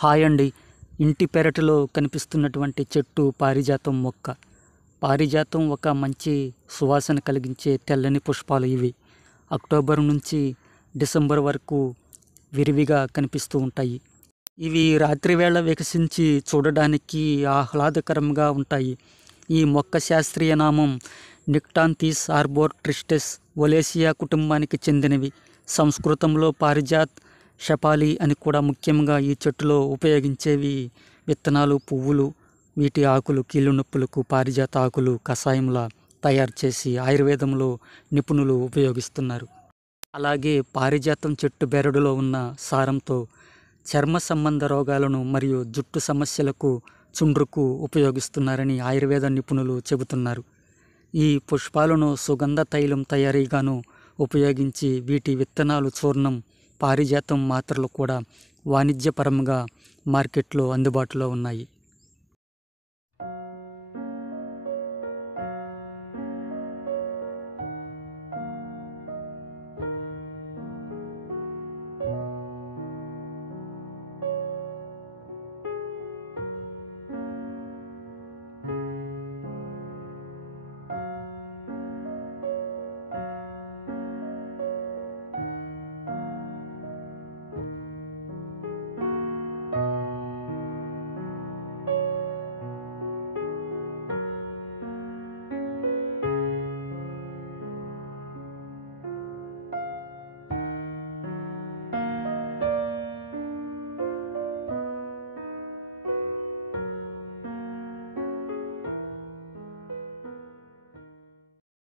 Hi అండి. ఇంటి పెరటిలో కనిపిస్తున్నటువంటి చెట్టు పారిజాతం మొక్క. పారిజాతం ఒక మంచి సువాసన కలిగించే తెల్లని పుష్పాలు ఇవి. అక్టోబర్ నుంచి డిసెంబర్ వరకు విరివిగా కనిపిస్తూ ఉంటాయి. ఇవి రాత్రివేళ వికసించి చూడడానికి ఆహ్లాదకరంగా ఉంటాయి. ఈ మొక్క శాస్త్రీయ నామం నిక్టాంథిస్ ఆర్బోర్ ట్రిస్టెస్ ఒలేసియా కుటుంబానికి చెందినవి. సంస్కృతంలో పారిజాత్, షపాలి అని కూడా. ముఖ్యంగా ఈ చెట్టులో ఉపయోగించేవి విత్తనాలు, పువ్వులు, వీటి ఆకులు కీళ్ళు నొప్పులకు పారిజాత ఆకులు కషాయంలా తయారు చేసి ఆయుర్వేదంలో నిపుణులు ఉపయోగిస్తున్నారు. అలాగే పారిజాతం చెట్టు బెరడులో ఉన్న సారంతో చర్మ సంబంధ రోగాలను మరియు జుట్టు సమస్యలకు చుండ్రుకు ఉపయోగిస్తున్నారని ఆయుర్వేద నిపుణులు చెబుతున్నారు. ఈ పుష్పాలను సుగంధ తైలం తయారీగాను ఉపయోగించి వీటి విత్తనాలు చూర్ణం, పారిజాతం మాత్రలు కూడా వాణిజ్యపరంగా మార్కెట్లో అందుబాటులో ఉన్నాయి.